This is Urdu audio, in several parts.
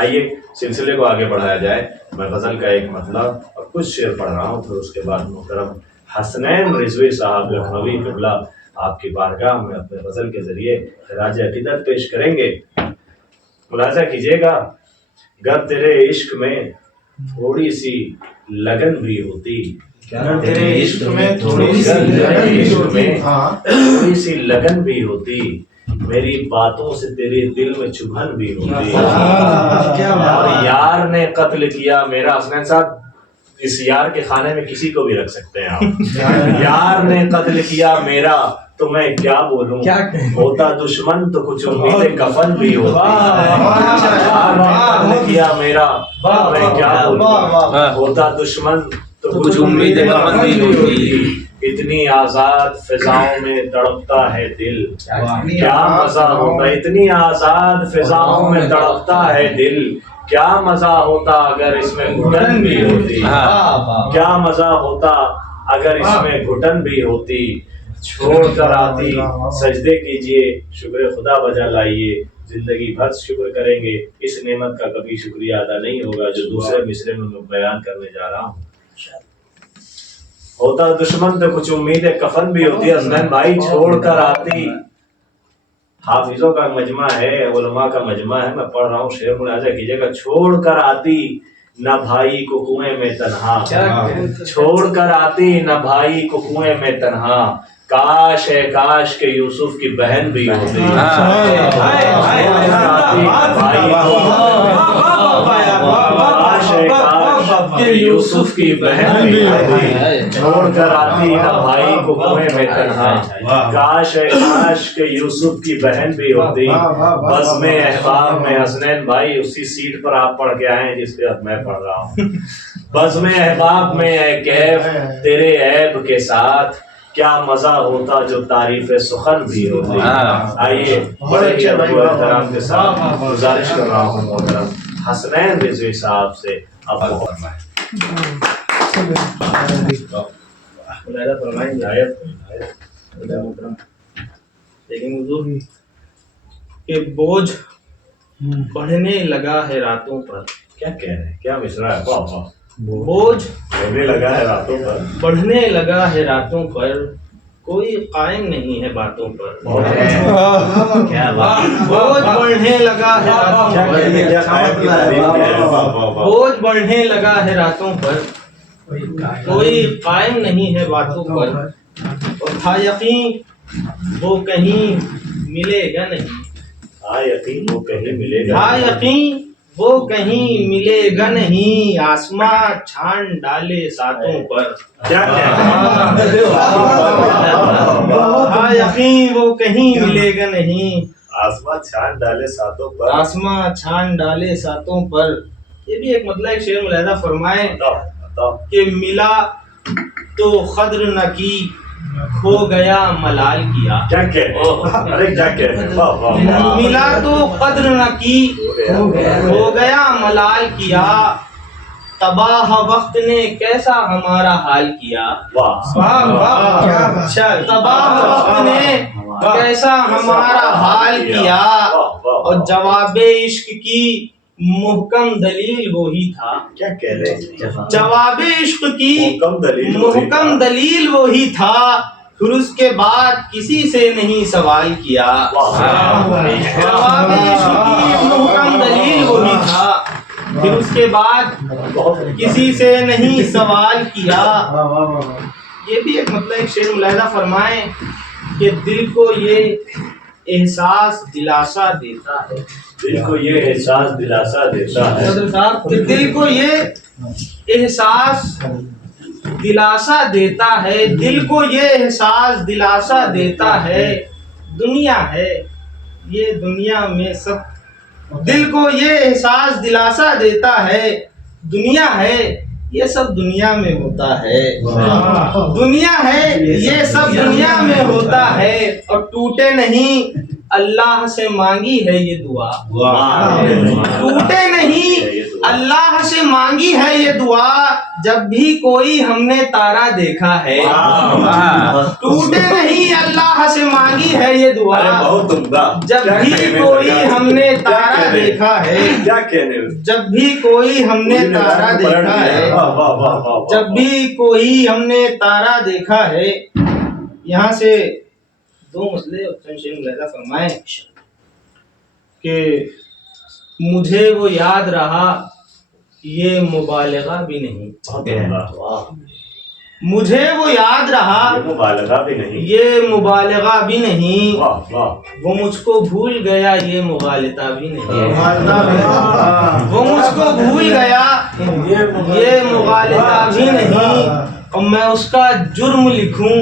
آئیے سلسلے کو آگے بڑھایا جائے. میں غزل کا ایک مطلب اور کچھ شعر پڑھ رہا ہوں، پھر اس کے بعد محترم حسنین رضوی صاحب لکھنوی قبلہ آپ کی بارگاہ میں اپنے غزل کے ذریعے خراج عقیدت پیش کریں گے. ملاحظہ کیجیے گا، گر تیرے عشق میں تھوڑی سی لگن بھی ہوتی، تیرے عشق میں تھوڑی سی لگن بھی ہوتی، میری باتوں سے تیرے دل میں چبھن بھی ہوتی. اور یار نے قتل کیا میرا، حسنین صاحب اس یار کے خانے میں کسی کو بھی رکھ سکتے ہیں آپ. یار نے قتل کیا میرا تو میں کیا بولوں، ہوتا دشمن تو کچھ امید کفن بھی ہوتی. یار نے قتل کیا میرا میں کیا بولوں، ہوتا دشمن تو کچھ امید کفن بھی ہوتی. اتنی آزاد فضاؤں میں تڑپتا ہے دل، کیا مزہ ہوتا. اتنی آزاد فضاؤں میں تڑپتا ہے دل، کیا مزہ ہوتا اگر اس میں گھٹن بھی ہوتی. کیا مزہ ہوتا اگر اس میں گھٹن بھی ہوتی. چھوڑ کر آتی سجدے کیجئے شکر خدا بجا لائیے. زندگی بھر شکر کریں گے، اس نعمت کا کبھی شکریہ ادا نہیں ہوگا جو دوسرے مصرے میں بیان کرنے جا رہا ہوں. ہوتا دشمن تو کچھ امید کفن بھی ہوتی. حسنین بھائی چھوڑ کر آتی، حافظوں کا مجمع ہے، علماء کا مجمع ہے، میں پڑھ رہا ہوں شعر ملاحظہ کیجیے گا. چھوڑ کر آتی نہ بھائی کو کنویں میں تنہا، چھوڑ کر آتی نہ بھائی کو کنویں میں تنہا، کاش ہے کاش کہ یوسف کی بہن بھی ہوتی. یوسف کی بہن بھی ہوتی، چھوڑ کر آتی نہ بھائی کو کنویں میں تنہا، کاش ہے کاش کہ یوسف کی بہن بھی ہوتی. بزم احباب میں حسنین بھائی اسی سیٹ پر آپ پڑھ کے آئے ہیں جس پہ اب میں پڑھ رہا ہوں. بزم احباب میں اے کیف تیرے عیب کے ساتھ، کیا مزہ ہوتا جو تعریف سخن بھی ہوتی. آئیے بڑے ہی ادب و احترام کے ساتھ گزارش کر رہا ہوں محترم حسنین رضوی صاحب سے اب فرمائیں. لیکن حضور کہ بوجھ بڑھنے لگا ہے راتوں پر. کیا کہہ رہے ہیں، کیا مصرع ہے. بوجھ بڑھنے لگا ہے راتوں پر، بڑھنے لگا ہے راتوں پر، کوئی قائم نہیں ہے باتوں پر. بوجھ بڑھنے لگا ہے راتوں پر، بوجھ بڑھنے لگا ہے راتوں پر، کوئی قائم نہیں ہے باتوں پر. اور تھا یقین وہ کہیں ملے گا نہیں، تھا یقین وہ کہیں ملے گا، تھا یقین وہ کہیں ملے گا نہیں، آسماں چھان ڈالے ساتوں پر. تھا یقین وہ کہیں ملے گا نہیں، آسماں چھان ڈالے ساتوں پر، آسماں چھان ڈالے ساتوں پر. یہ بھی ایک مطلب ایک شعر ملاحظہ فرمائیں کہ ملا تو قدر نہ کی، کھو گیا ملال کیا. کیا کہہ رہے ہیں، ملا تو قدر نہ کی، کھو گیا ملال کیا، تباہ وقت نے کیسا ہمارا حال کیا. تباہ وقت نے کیسا ہمارا حال کیا. اور جواب عشق کی محکم دلیل وہی تھا. کیا کہہ رہے ہیں، جواب عشق کی محکم دلیل وہی تھا، پھر اس کے بعد کسی سے نہیں سوال کیا. جواب عشق کی محکم دلیل وہی تھا، پھر اس کے بعد کسی سے نہیں سوال کیا. یہ بھی ایک مطلب ایک شعر ملاحظہ فرمائیں کہ دل کو یہ احساس دلاسا دیتا ہے، دل کو یہ احساس دلاسا دیتا ہے، کہ دل کو یہ احساس دلاسا دیتا ہے، دل کو یہ احساس دلاسا دیتا ہے، دنیا ہے یہ دنیا میں سب. دل کو یہ احساس دلاسا دیتا ہے، دنیا ہے یہ سب دنیا میں ہوتا ہے. دنیا ہے یہ سب دنیا میں ہوتا ہے، اور ٹوٹے نہیں اللہ سے مانگی ہے یہ دعا. ٹوٹے نہیں اللہ سے مانگی ہے یہ دعا جب بھی کوئی ہم نے تارا دیکھا ہے، ٹوٹے نہیں اللہ سے مانگی ہے یہ دعا بہت عمدہ، جب بھی کوئی ہم نے تارا دیکھا ہے، کیا کہنے، جب بھی کوئی ہم نے تارا دیکھا ہے، جب بھی کوئی ہم نے تارا دیکھا ہے۔ یہاں سے دو مسئلے ملاحظہ فرمائیں کہ مجھے وہ یاد رہا، یہ مبالغہ بھی نہیں، مجھے وہ یاد رہا، مبالغہ بھی نہیں، یہ مبالغہ بھی نہیں، واہ واہ، وہ مجھ کو بھول گیا، یہ مغالطہ بھی نہیں، وہ مجھ کو بھول گیا، یہ مغالطہ بھی نہیں، اور میں اس کا جرم لکھوں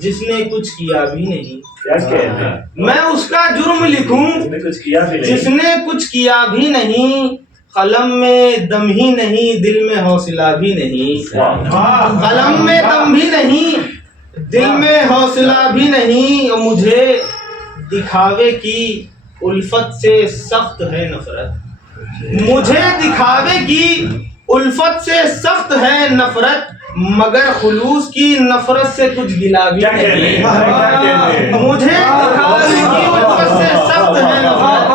جس نے کچھ کیا بھی نہیں، کیا کہتے ہیں، میں اس کا جرم لکھوں کچھ کیا بھی جس نہیں، نے کچھ کیا بھی نہیں، قلم میں دم ہی نہیں، دل میں حوصلہ بھی نہیں، قلم میں دم بھی نہیں، دل میں حوصلہ بھی نہیں، اور مجھے دکھاوے کی الفت سے سخت ہے نفرت، مجھے دکھاوے کی الفت سے سخت ہے نفرت، مگر خلوص کی نفرت سے کچھ گلا بھی نہیں، مجھے دکھاوے کی الفت سے سخت ہے نفرت،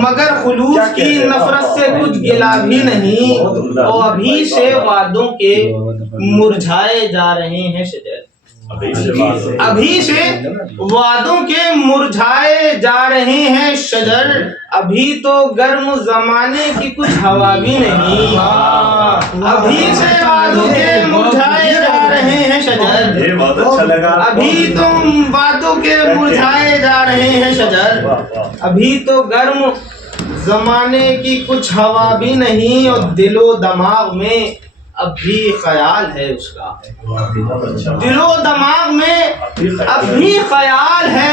مگر خلوص کی نفرت سے کچھ گلا بھی نہیں، اور ابھی سے وعدوں کے مرجھائے جا رہے ہیں شجر، ابھی سے وعدوں کے مرجھائے جا رہے ہیں شجر، ابھی تو گرم زمانے کی کچھ ہوا بھی نہیں، ابھی سے وعدوں کے مرجھائے جا رہے ہیں شجر، یہ بہت اچھا لگا، ابھی تو وعدوں کے مرجھائے جا رہے ہیں شجر، ابھی تو گرم زمانے کی کچھ ہوا بھی نہیں، اور دل و دماغ میں اب بھی خیال ہے اس کا، دل و دماغ میں اب بھی خیال ہے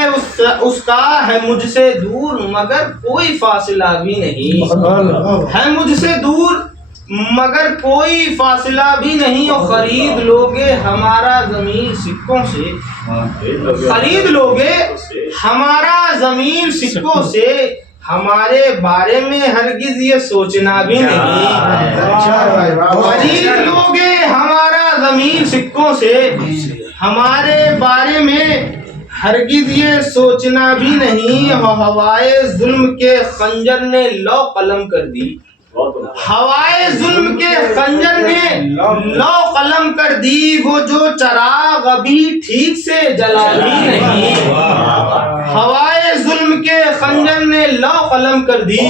اس کا، ہے مجھ سے دور مگر کوئی فاصلہ بھی نہیں، ہے مجھ سے دور مگر کوئی فاصلہ بھی نہیں، اور خرید لوگے ہمارا زمین سکوں سے، خرید لوگے ہمارا زمین سکوں سے، ہمارے بارے میں ہرگز یہ سوچنا بھی نہیں، خرید لوگے ہمارا زمین سکوں سے، ہمارے بارے میں ہرگز یہ سوچنا بھی نہیں، ہوائے ظلم کے خنجر نے لو قلم کر دی، ہوائے ظلم کے خنجر نے لو قلم کر دی، وہ جو چراغ ابھی ٹھیک سے جلا بھی نہیں، ہوائے ظلم کے خنجر نے لو قلم کر دی،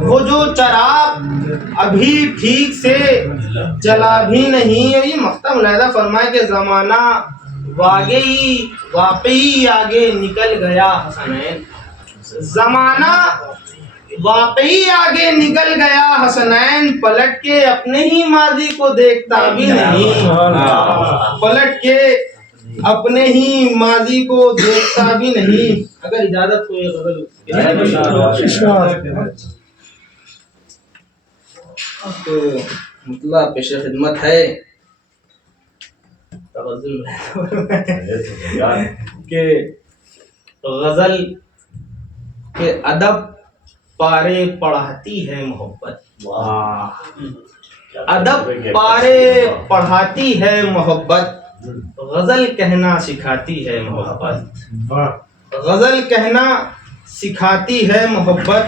وہ جو چراغ ابھی ٹھیک سے جلا بھی نہیں۔ اور یہ مقطع ملاحظہ فرمائے کہ زمانہ واقعی آگے نکل گیا حسنین، زمانہ واقعی آگے نکل گیا حسنین، پلٹ کے اپنے ہی ماضی کو دیکھتا بھی نہیں، پلٹ کے اپنے ہی ماضی کو دیکھتا بھی نہیں۔ اگر اجازت ہو یہ غزل تو مطلب پیش خدمت ہے کہ غزل کے ادب پارے پڑھاتی ہے محبت، ادب پارے پڑھاتی ہے محبت، غزل کہنا سکھاتی ہے محبت، غزل کہنا سکھاتی ہے محبت،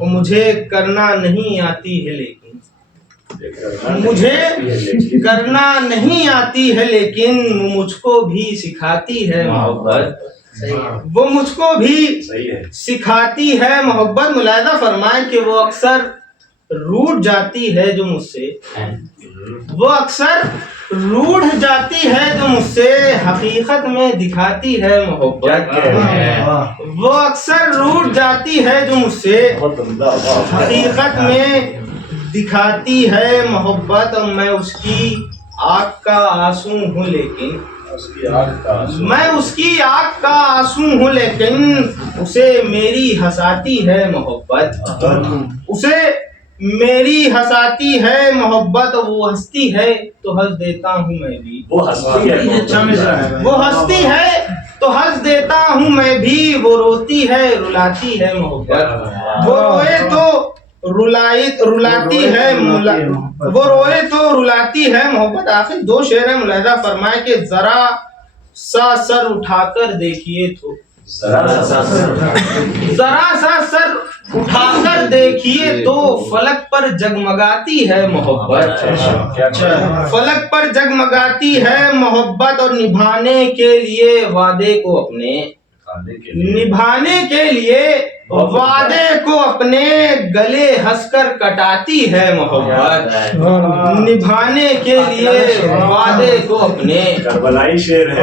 اور مجھے کرنا نہیں آتی ہے لیکن، مجھے کرنا نہیں آتی ہے لیکن وہ مجھ کو بھی سکھاتی ہے محبت، وہ مجھ کو بھی سکھاتی ہے محبت۔ ملاحظہ فرمائیں کہ وہ اکثر روٹھ جاتی ہے جو مجھ سے، وہ اکثر روٹھ جاتی ہے جو مجھ سے، حقیقت میں دکھاتی ہے محبت، وہ اکثر روٹھ جاتی ہے جو مجھ سے، حقیقت میں دکھاتی ہے محبت، اور میں اس کی آگ کا آنسو ہوں لیکن، میں اس کی آگ کا آنسو ہوں لیکن، اسے میری ہنساتی ہے محبت، اسے میری ہنساتی ہے محبت، وہ ہنستی ہے تو ہنس دیتا ہوں میں بھی، وہ ہنستی ہے تو ہنس دیتا ہوں میں بھی، وہ روتی ہے رلاتی ہے محبت، وہ روئے تو رلاتی ہے وہ روئے تو رلاتی ہے محبت. آخر دو شعر ہیں. ملاحظہ فرمائے کہ ذرا سا سر اٹھا کر دیکھیے تو ذرا سا سر اٹھا کر دیکھیے تو فلک پر جگمگاتی ہے محبت. فلک پر جگمگاتی ہے محبت اور نبھانے کے لیے وعدے کو اپنے گلے ہنس کر کٹاتی ہے محبت. نبھانے کے لیے وعدے کو اپنے کربلائی شعر ہے.